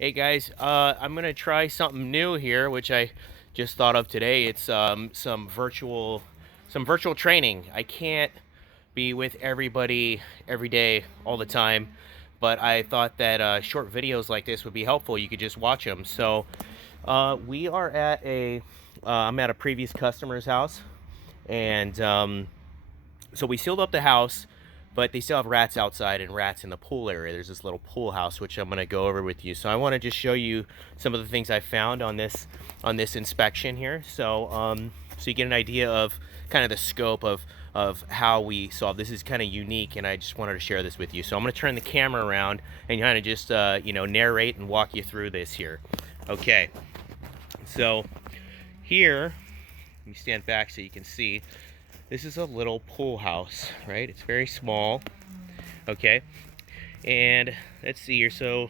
Hey guys, I'm gonna try something new here, which I just thought of today. It's some virtual training. I can't be with everybody every day all the time, but I thought that short videos like this would be helpful. You could just watch them. So we are at I'm at a previous customer's house, and so we sealed up the house, but they still have rats outside and rats in the pool area. There's this little pool house, which I'm going to go over with you. So I want to just show you some of the things I found on this inspection here. So you get an idea of kind of the scope of how we solve. This is kind of unique, and I just wanted to share this with you. So I'm going to turn the camera around and kind of just narrate and walk you through this here. Okay. So here, let me stand back so you can see. This is a little pool house, right? It's very small, okay? And let's see here. So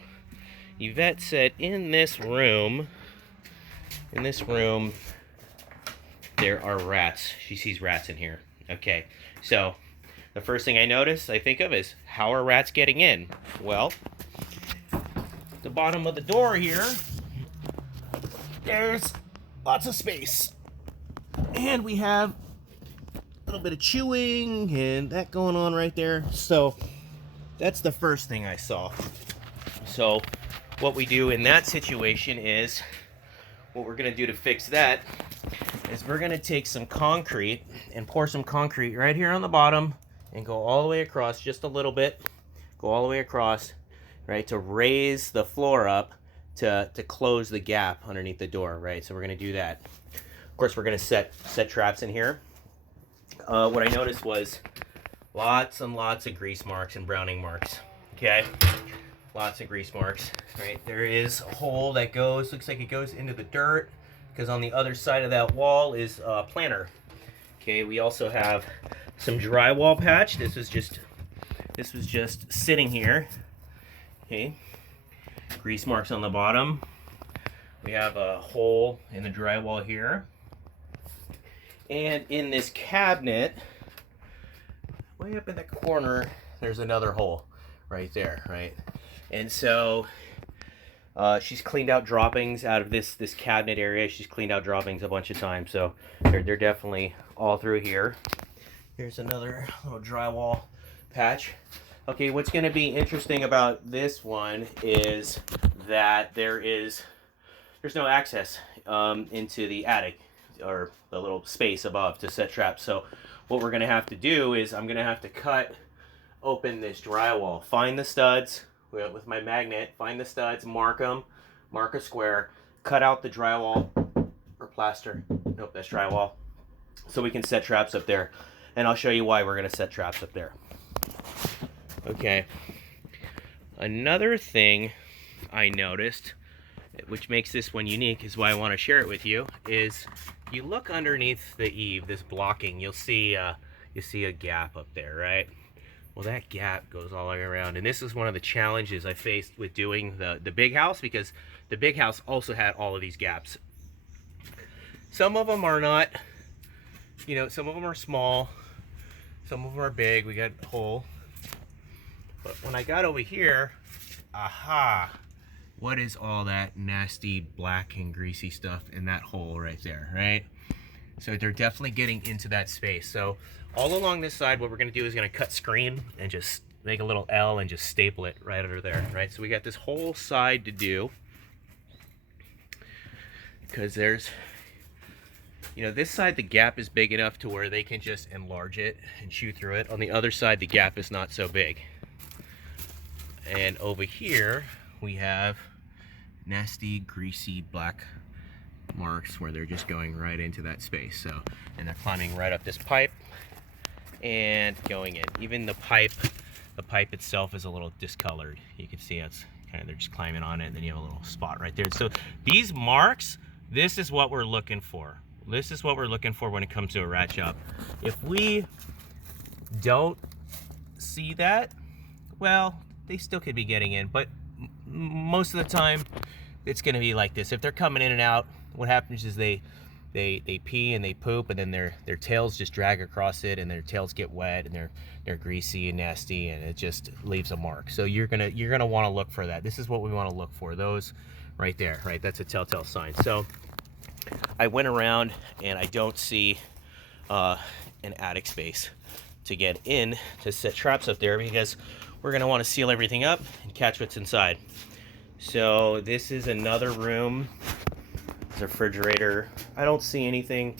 Yvette said in this room, there are rats. She sees rats in here. Okay, so the first thing I think of is, how are rats getting in? Well, the bottom of the door here, there's lots of space. And we have little bit of chewing and that going on right there. So that's the first thing I saw. So what we do in that situation is, what we're gonna do to fix that is we're gonna take some concrete and pour some concrete right here on the bottom and go all the way across just a little bit, go all the way across, right, to raise the floor up to close the gap underneath the door, right? So we're gonna do that. Of course, we're gonna set traps in here. What I noticed was lots and lots of grease marks and browning marks. Okay, lots of grease marks. Right, there is a hole that looks like it goes into the dirt, because on the other side of that wall is a planter. Okay, we also have some drywall patch. This was just sitting here. Okay, grease marks on the bottom. We have a hole in the drywall here. And in this cabinet, way up in the corner, there's another hole right there, right? And so she's cleaned out droppings out of this cabinet area. She's cleaned out droppings a bunch of times, so they're definitely all through here. Here's another little drywall patch. Okay, what's going to be interesting about this one is that there's no access into the attic or the little space above to set traps. So what we're gonna have to do is, I'm gonna have to cut open this drywall, find the studs with my magnet, find the studs, mark them, mark a square, cut out the drywall or plaster. Nope, that's drywall. So we can set traps up there, and I'll show you why we're gonna set traps up there. Okay. Another thing I noticed, which makes this one unique, is why I want to share it with you, is you look underneath the eave, this blocking, you'll see a gap up there, right? Well, that gap goes all the way around, and this is one of the challenges I faced with doing the big house, because the big house also had all of these gaps. Some of them are not, some of them are small, some of them are big. We got a hole, but when I got over here, aha! What is all that nasty black and greasy stuff in that hole right there, right? So they're definitely getting into that space. So all along this side, what we're gonna do is gonna cut screen and just make a little L and just staple it right under there, right? So we got this whole side to do, because there's, this side, the gap is big enough to where they can just enlarge it and chew through it. On the other side, the gap is not so big. And over here, we have nasty, greasy, black marks where they're just going right into that space. So, and they're climbing right up this pipe and going in. Even the pipe itself is a little discolored. You can see it's kind of, they're just climbing on it, and then you have a little spot right there. So these marks, this is what we're looking for. This is what we're looking for when it comes to a rat job. If we don't see that, well, they still could be getting in, but most of the time it's going to be like this. If they're coming in and out, what happens is they they pee and they poop, and then their tails just drag across it, and their tails get wet, and they're greasy and nasty, and it just leaves a mark. So you're gonna want to look for that. This is what we want to look for. Those right there, right? That's a telltale sign. So I went around and I don't see an attic space to get in to set traps up there, because we're gonna want to seal everything up and catch what's inside. So this is another room. It's a refrigerator. I don't see anything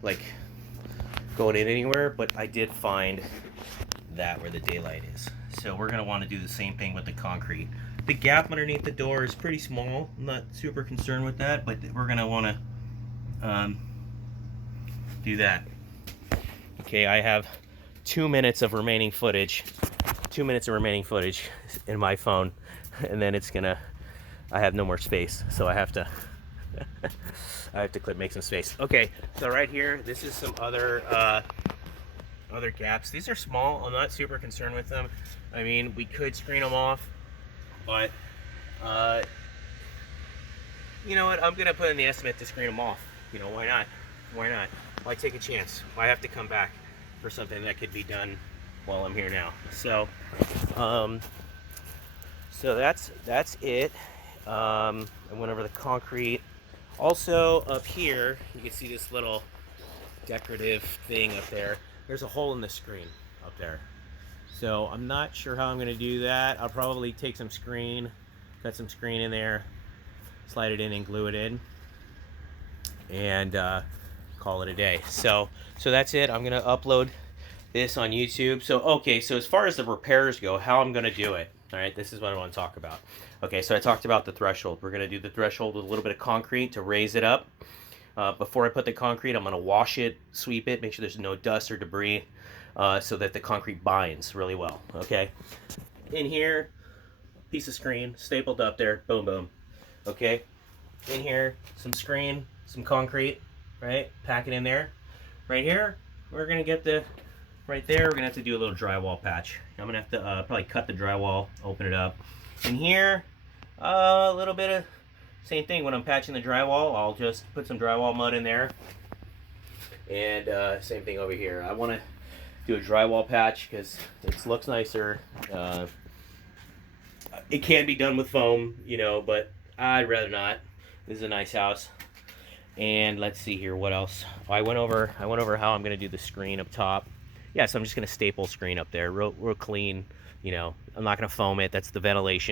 like going in anywhere, but I did find that where the daylight is. So we're gonna want to do the same thing with the concrete. The gap underneath the door is pretty small. I'm not super concerned with that, but we're gonna want to do that. Okay, I have 2 minutes of remaining footage. 2 minutes of remaining footage in my phone, and then I have no more space, so I have to make some space. Okay, so right here, this is some other gaps. These are small. I'm not super concerned with them. I mean, we could screen them off, but you know what? I'm gonna put in the estimate to screen them off. You know, why not? Why not? Why take a chance? Why have to come back for something that could be done while I'm here now? So, so that's it. I went over the concrete. Also up here, you can see this little decorative thing up there. There's a hole in the screen up there. So I'm not sure how I'm gonna do that. I'll probably take some screen, cut some screen in there, slide it in and glue it in, and call it a day. So that's it. I'm gonna upload this on YouTube. So okay, so as far as the repairs go, how I'm gonna do it, all right, this is what I want to talk about. Okay, so I talked about the threshold. We're gonna do the threshold with a little bit of concrete to raise it up. Before I put the concrete, I'm gonna wash it, sweep it, make sure there's no dust or debris, so that the concrete binds really well. Okay, in here, piece of screen stapled up there, boom boom. Okay, in here, some screen, some concrete, right? Pack it in there. Right here, we're gonna get right there, we're gonna have to do a little drywall patch. I'm gonna have to probably cut the drywall, open it up. In here, a little bit of same thing. When I'm patching the drywall, I'll just put some drywall mud in there. And same thing over here. I want to do a drywall patch because it looks nicer. It can be done with foam, you know, but I'd rather not. This is a nice house. And let's see here, what else? I went over how I'm gonna do the screen up top. Yeah, so I'm just gonna staple screen up there, real clean. You know, I'm not gonna foam it. That's the ventilation.